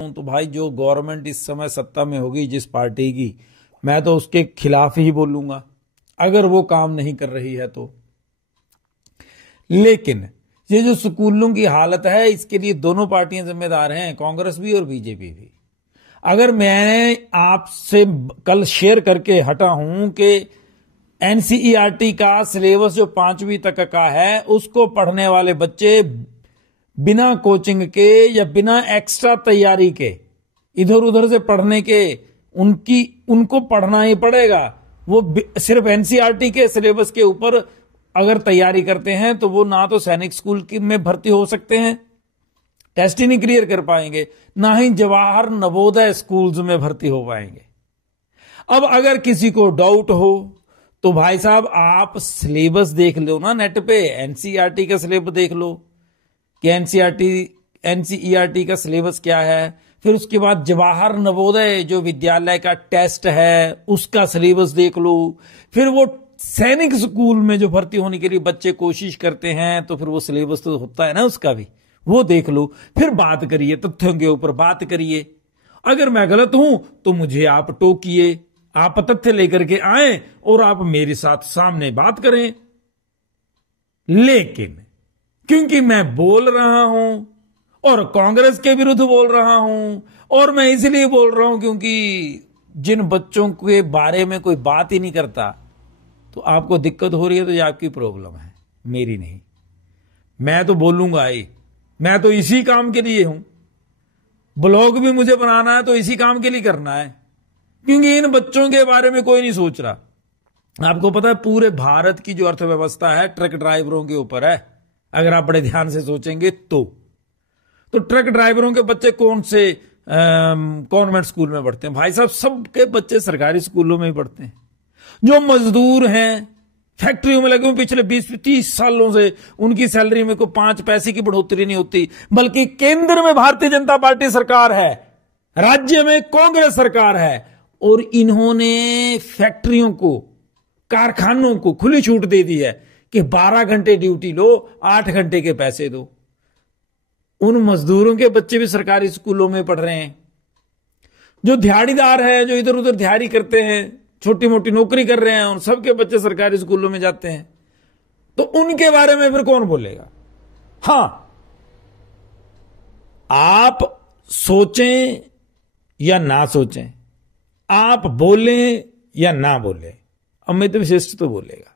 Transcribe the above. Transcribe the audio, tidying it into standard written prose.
तो भाई जो गवर्नमेंट इस समय सत्ता में होगी जिस पार्टी की, मैं तो उसके खिलाफ ही बोलूंगा अगर वो काम नहीं कर रही है तो। लेकिन ये जो स्कूलों की हालत है इसके लिए दोनों पार्टियां जिम्मेदार हैं, कांग्रेस भी और बीजेपी भी। अगर मैं आपसे कल शेयर करके हटा हूं कि एनसीईआरटी का सिलेबस जो 5वीं तक का है उसको पढ़ने वाले बच्चे बिना कोचिंग के या बिना एक्स्ट्रा तैयारी के इधर उधर से पढ़ने के उनको पढ़ना ही पड़ेगा। वो सिर्फ एनसीईआरटी के सिलेबस के ऊपर अगर तैयारी करते हैं तो वो ना तो सैनिक स्कूल में भर्ती हो सकते हैं, टेस्ट ही नहीं क्लियर कर पाएंगे, ना ही जवाहर नवोदय स्कूल्स में भर्ती हो पाएंगे। अब अगर किसी को डाउट हो तो भाई साहब आप सिलेबस देख लो ना नेट पे, एनसीईआरटी का सिलेबस देख लो कि एनसीईआरटी का सिलेबस क्या है। फिर उसके बाद जवाहर नवोदय जो विद्यालय का टेस्ट है उसका सिलेबस देख लो। फिर वो सैनिक स्कूल में जो भर्ती होने के लिए बच्चे कोशिश करते हैं तो फिर वो सिलेबस तो होता है ना उसका भी, वो देख लो। फिर बात करिए, तथ्यों के ऊपर बात करिए। अगर मैं गलत हूं तो मुझे आप टोकिए, आप तथ्य लेकर के आए और आप मेरे साथ सामने बात करें। लेकिन क्योंकि मैं बोल रहा हूं और कांग्रेस के विरुद्ध बोल रहा हूं, और मैं इसलिए बोल रहा हूं क्योंकि जिन बच्चों के बारे में कोई बात ही नहीं करता तो आपको दिक्कत हो रही है तो ये आपकी प्रॉब्लम है, मेरी नहीं। मैं तो बोलूंगा ही, मैं तो इसी काम के लिए हूं। ब्लॉग भी मुझे बनाना है तो इसी काम के लिए करना है, क्योंकि इन बच्चों के बारे में कोई नहीं सोच रहा। आपको पता है पूरे भारत की जो अर्थव्यवस्था है ट्रक ड्राइवरों के ऊपर है। अगर आप बड़े ध्यान से सोचेंगे तो ट्रक ड्राइवरों के बच्चे कौन से कॉन्वेंट स्कूल में पढ़ते हैं? भाई साहब सबके बच्चे सरकारी स्कूलों में ही पढ़ते हैं। जो मजदूर हैं फैक्ट्रियों में लगे हुए पिछले 20-30 सालों से उनकी सैलरी में कोई 5 पैसे की बढ़ोतरी नहीं होती, बल्कि केंद्र में भारतीय जनता पार्टी सरकार है, राज्य में कांग्रेस सरकार है, और इन्होंने फैक्ट्रियों को, कारखानों को खुली छूट दे दी है कि 12 घंटे ड्यूटी लो, 8 घंटे के पैसे दो। उन मजदूरों के बच्चे भी सरकारी स्कूलों में पढ़ रहे हैं। जो दिहाड़ीदार हैं, जो इधर उधर दिहाड़ी करते हैं, छोटी मोटी नौकरी कर रहे हैं, उन सबके बच्चे सरकारी स्कूलों में जाते हैं। तो उनके बारे में फिर कौन बोलेगा? हां, आप सोचें या ना सोचें, आप बोलें या ना बोलें, अमित विशिष्ट तो बोलेगा।